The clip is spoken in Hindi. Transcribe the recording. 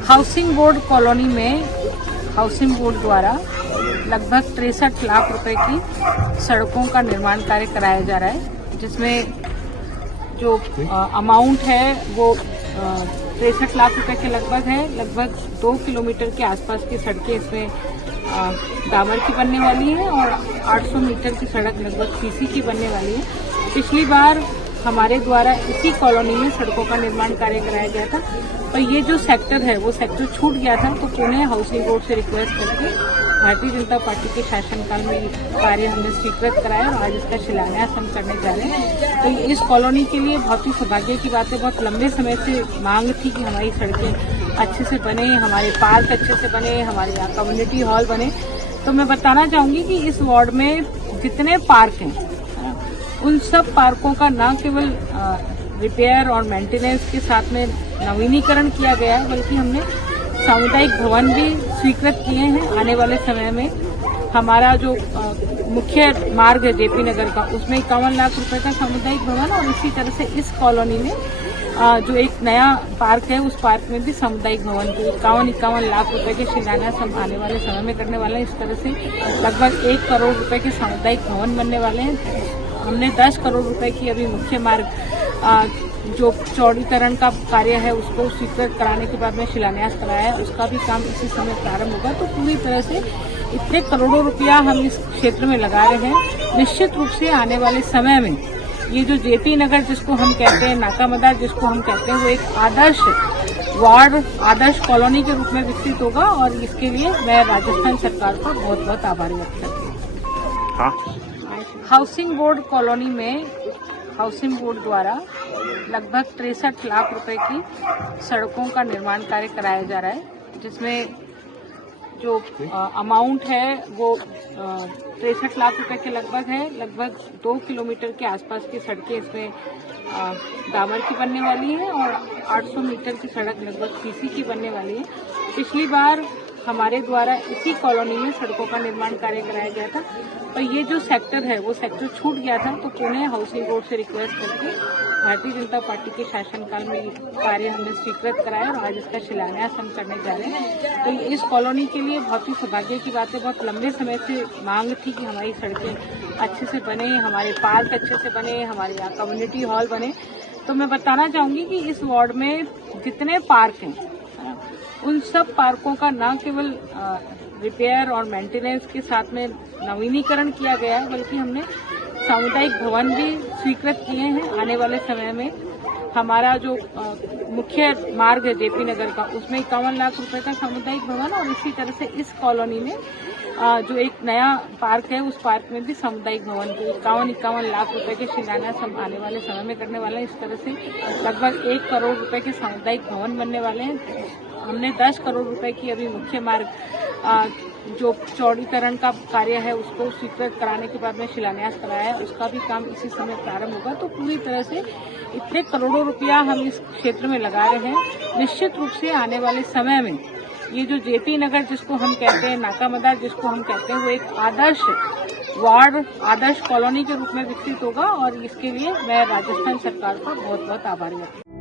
हाउसिंग बोर्ड कॉलोनी में हाउसिंग बोर्ड द्वारा लगभग 63 लाख रुपए की सड़कों का निर्माण कार्य कराया जा रहा है, जिसमें जो अमाउंट है वो 63 लाख रुपए के लगभग है। लगभग 2 किलोमीटर के आसपास की सड़कें इसमें डामर की बनने वाली है और 800 मीटर की सड़क लगभग सीसी की बनने वाली है। पिछली बार हमारे द्वारा इसी कॉलोनी में सड़कों का निर्माण कार्य कराया गया था, पर ये जो सेक्टर है वो सेक्टर छूट गया था, तो पुणे हाउसिंग बोर्ड से रिक्वेस्ट करके भारतीय जनता पार्टी के शासनकाल में ये कार्य हमने स्वीकृत कराया और आज इसका शिलान्यास हम करने जा रहे हैं। तो इस कॉलोनी के लिए बहुत ही सौभाग्य की बात है। बहुत लंबे समय से मांग थी कि हमारी सड़कें अच्छे से बने, हमारे पार्क अच्छे से बने, हमारे यहाँ कम्युनिटी हॉल बने। तो मैं बताना चाहूंगी कि इस वार्ड में जितने पार्क हैं उन सब पार्कों का न केवल रिपेयर और मेंटेनेंस के साथ में नवीनीकरण किया गया है, बल्कि हमने सामुदायिक भवन भी स्वीकृत किए हैं। आने वाले समय में हमारा जो मुख्य मार्ग है जेपी नगर का, उसमें 51 लाख रुपए का सामुदायिक भवन, और इसी तरह से इस कॉलोनी में जो एक नया पार्क है उस पार्क में भी सामुदायिक भवन के 51 लाख रुपए के शिलान्यास हम आने वाले समय में करने वाले हैं। इस तरह से लगभग 1 करोड़ रुपए के सामुदायिक भवन बनने वाले हैं। हमने 10 करोड़ रुपए की अभी मुख्य मार्ग जो चौड़ीकरण का कार्य है उसको स्वीकृत कराने के बाद में शिलान्यास कराया है, उसका भी काम इसी समय प्रारंभ होगा। तो पूरी तरह से इतने करोड़ों रुपया हम इस क्षेत्र में लगा रहे हैं। निश्चित रूप से आने वाले समय में ये जो जेपी नगर जिसको हम कहते हैं, नाका मदार जिसको हम कहते हैं, वो एक आदर्श वार्ड, आदर्श कॉलोनी के रूप में विकसित होगा, और इसके लिए मैं राजस्थान सरकार का बहुत बहुत आभारी व्यक्त करती हूँ। हाउसिंग बोर्ड कॉलोनी में हाउसिंग बोर्ड द्वारा लगभग 63 लाख रुपए की सड़कों का निर्माण कार्य कराया जा रहा है, जिसमें जो अमाउंट है वो 63 लाख रुपए के लगभग है। लगभग 2 किलोमीटर के आसपास की सड़कें इसमें डामर की बनने वाली है और 800 मीटर की सड़क लगभग सीसी की बनने वाली है। पिछली बार हमारे द्वारा इसी कॉलोनी में सड़कों का निर्माण कार्य कराया गया था, पर ये जो सेक्टर है वो सेक्टर छूट गया था, तो पुणे हाउसिंग बोर्ड से रिक्वेस्ट करके भारतीय जनता पार्टी के शासनकाल में ये कार्य हमने स्वीकृत कराया और आज इसका शिलान्यास हम करने जा रहे हैं। तो इस कॉलोनी के लिए बहुत ही सौभाग्य की बात है। बहुत लंबे समय से मांग थी कि हमारी सड़कें अच्छे से बने, हमारे पार्क अच्छे से बने, हमारे यहाँ कम्युनिटी हॉल बने। तो मैं बताना चाहूंगी कि इस वार्ड में जितने पार्क हैं उन सब पार्कों का न केवल रिपेयर और मेंटेनेंस के साथ में नवीनीकरण किया गया है, बल्कि हमने सामुदायिक भवन भी स्वीकृत किए हैं। आने वाले समय में हमारा जो मुख्य मार्ग है जेपी नगर का, उसमें 51 लाख रुपए का सामुदायिक भवन, और इसी तरह से इस कॉलोनी में जो एक नया पार्क है उस पार्क में भी सामुदायिक भवन के 51 लाख रुपए के शिलान्यास हम आने वाले समय में करने वाले हैं। इस तरह से लगभग 1 करोड़ रुपए के सामुदायिक भवन बनने वाले हैं। हमने 10 करोड़ रुपए की अभी मुख्य मार्ग जो चौड़ीकरण का कार्य है उसको स्वीकृत कराने के बाद में शिलान्यास कराया है, उसका भी काम इसी समय प्रारंभ होगा। तो पूरी तरह से इतने करोड़ों रुपया हम इस क्षेत्र में लगा रहे हैं। निश्चित रूप से आने वाले समय में ये जो जेपी नगर जिसको हम कहते हैं, नाका मदार जिसको हम कहते हैं, वो एक आदर्श वार्ड, आदर्श कॉलोनी के रूप में विकसित होगा, और इसके लिए मैं राजस्थान सरकार का बहुत बहुत आभारी व्यक्त